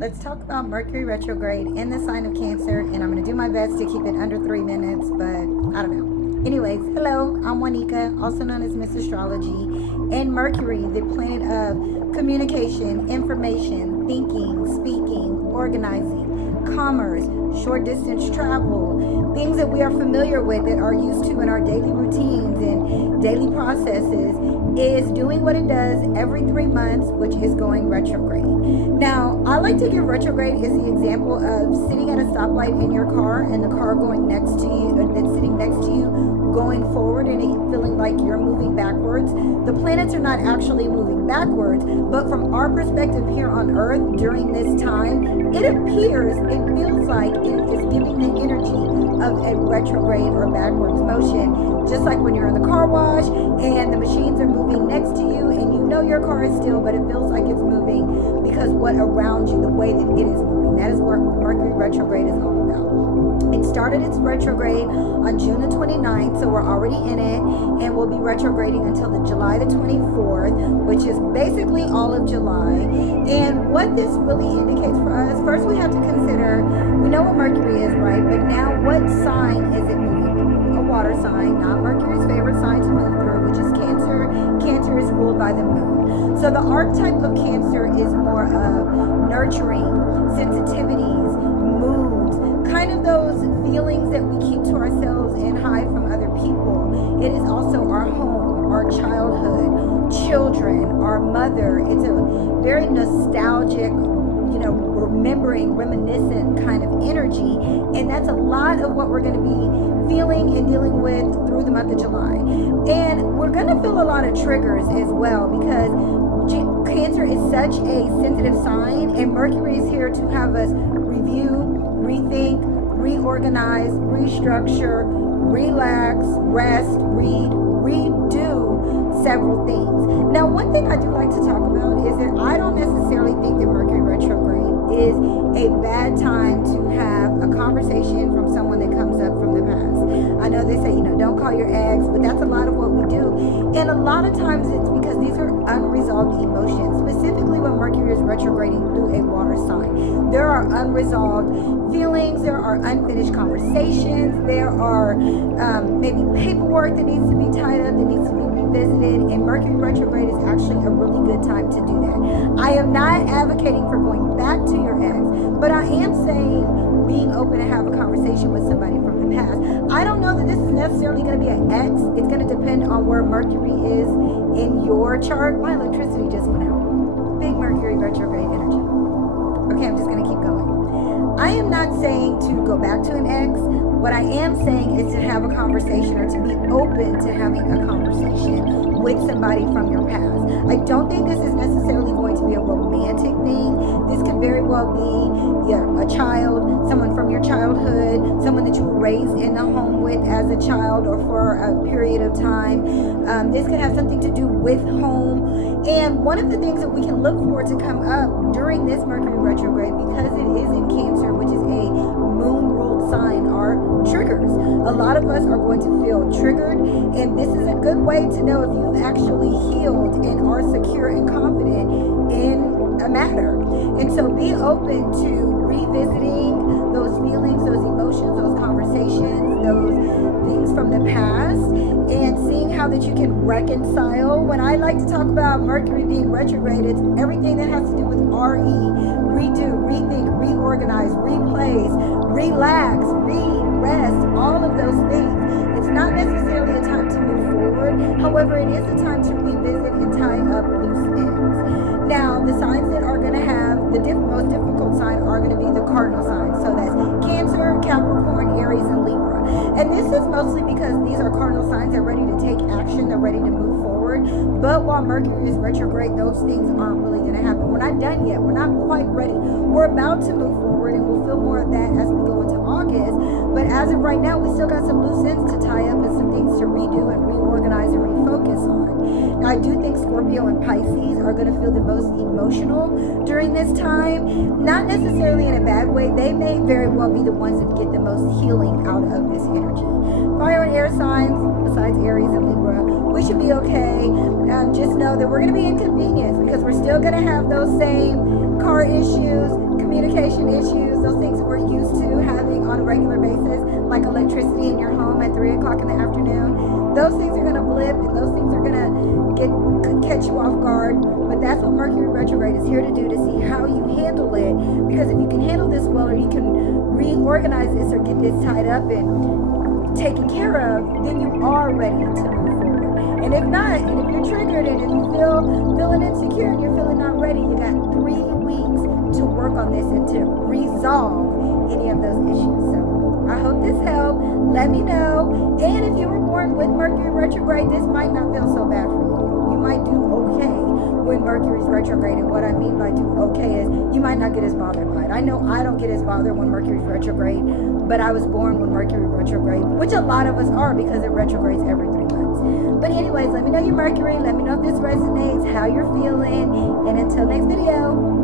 Let's talk about Mercury retrograde in the sign of Cancer, and I'm going to do my best to keep it under 3 minutes, but I don't know. Anyways, hello, I'm Juanica, also known as Miss Astrology, and Mercury, the planet of communication, information, thinking, speaking, organizing, commerce, short distance travel, things that we are familiar with that are used to in our daily routines and daily processes, is doing what it does every 3 months, which is going retrograde. Now, I like to give retrograde as the example of sitting at a stoplight in your car and the car going next to you, or that's sitting next to you, going forward and feeling like you're moving backwards. The planets are not actually moving backwards, but from our perspective here on Earth during this time, it appears and feels like it is giving the energy of a retrograde or backwards motion, just like when you're in the car wash and the machines are moving next to you and you know your car is still, but it feels like it's moving because what around you, the way that it is moving. That is what Mercury retrograde is all about. It started its retrograde on June the 29th, so we're already in it, and we'll be retrograding until the July the 24th, which is basically all of July. And what this really indicates for us, first we have to consider, we know what Mercury is, right? But now what sign is it moving through? A water sign, not Mercury's favorite sign to move through, which is Cancer. Cancer is ruled by the moon. So the archetype of Cancer is more of nurturing, sensitivities, moods, kind of those feelings that we keep to ourselves and hide from other people. It is also our home, our childhood, children, our mother. It's a very nostalgic, remembering, reminiscent kind of energy. And that's a lot of what we're going to be feeling and dealing with through the month of July. And we're going to feel a lot of triggers as well, because Cancer is such a sensitive sign, and Mercury is here to have us review, rethink, reorganize, restructure, relax, rest, read, redo several things. Now, one thing I do like to talk about is that I don't necessarily think that Mercury retrograde is a bad time to have a conversation from someone that comes up from the past. I know they say, don't call your ex, but that's a lot of what we do. And a lot of times it's because these are unresolved emotions, specifically when Mercury is retrograding through a water sign. There are unresolved feelings, there are unfinished conversations, there are maybe paperwork that needs to be tied up, that needs to be revisited, and Mercury retrograde is actually a really good time to do that. I am not advocating for going back to your ex, but I am saying being open to have a conversation with somebody from the past. I don't know that this is necessarily going to be an ex. It's going to depend on where Mercury is in your chart. My electricity just went out. Big Mercury retrograde energy. Okay, I'm just going to keep going. I am not saying to go back to an ex. What I am saying is to have a conversation, or to be open to having a conversation with somebody from your past. I don't think this is necessarily going to be a romantic thing. This could very well be a child, someone from your childhood, someone that you were raised in the home with as a child or for a period of time. This could have something to do with home. And one of the things that we can look for to come up during this Mercury retrograde, because it is in Cancer, which is a moon-ruled sign, are triggers. A lot of us are going to feel triggered, and this is a good way to know if you've actually healed and are secure and confident in a matter. And so be open to revisiting those feelings, those emotions, those conversations, those things from the past, and seeing how that you can reconcile. When I like to talk about Mercury being retrograde, it's everything that has to do with redo, rethink, reorganize, replace, relax, read, rest, all of those things. It's not necessarily a time to move forward. However, it is a time to revisit and tie up loose ends. Now, the signs that are going to have the most difficult sign are going to be the cardinal signs. So that's Cancer, Capricorn, Aries, and Libra. And this is mostly because these are cardinal signs. They're ready to take action. They're ready to move forward. But while Mercury is retrograde, those things aren't really going to happen. We're not done yet. We're not quite ready. We're about to move forward, and we'll feel more of that as we go into August. But as of right now, we still got some loose ends to tie up and some things to redo and reorganize and refocus on. Now, I do think Scorpio and Pisces are going to feel the most emotional during this time. Not necessarily in a bad way. They may very well be the ones that get the most healing out of this energy. Fire and air signs, besides Aries and Libra, we should be okay. Just know that we're going to be inconvenienced because we're still going to have those same car issues, issues, those things we're used to having on a regular basis, like electricity in your home at 3 o'clock in the afternoon, those things are going to blip and those things are going to catch you off guard. But that's what Mercury retrograde is here to do, to see how you handle it. Because if you can handle this well, or you can reorganize this or get this tied up and taken care of, then you are ready to move forward. And if not, and if you're triggered, and if you feeling insecure and you're feeling not ready, you got 3 weeks to work on this and to resolve any of those issues. So I hope this helped. Let me know. And if you were born with Mercury retrograde, this might not feel so bad for you. You might do okay when Mercury's retrograde. And what I mean by do okay is you might not get as bothered by it. I know I don't get as bothered when Mercury's retrograde, but I was born when Mercury retrograde, which a lot of us are, because it retrogrades every 3 months. But anyways, let me know your Mercury. Let me know if this resonates, how you're feeling. And until next video.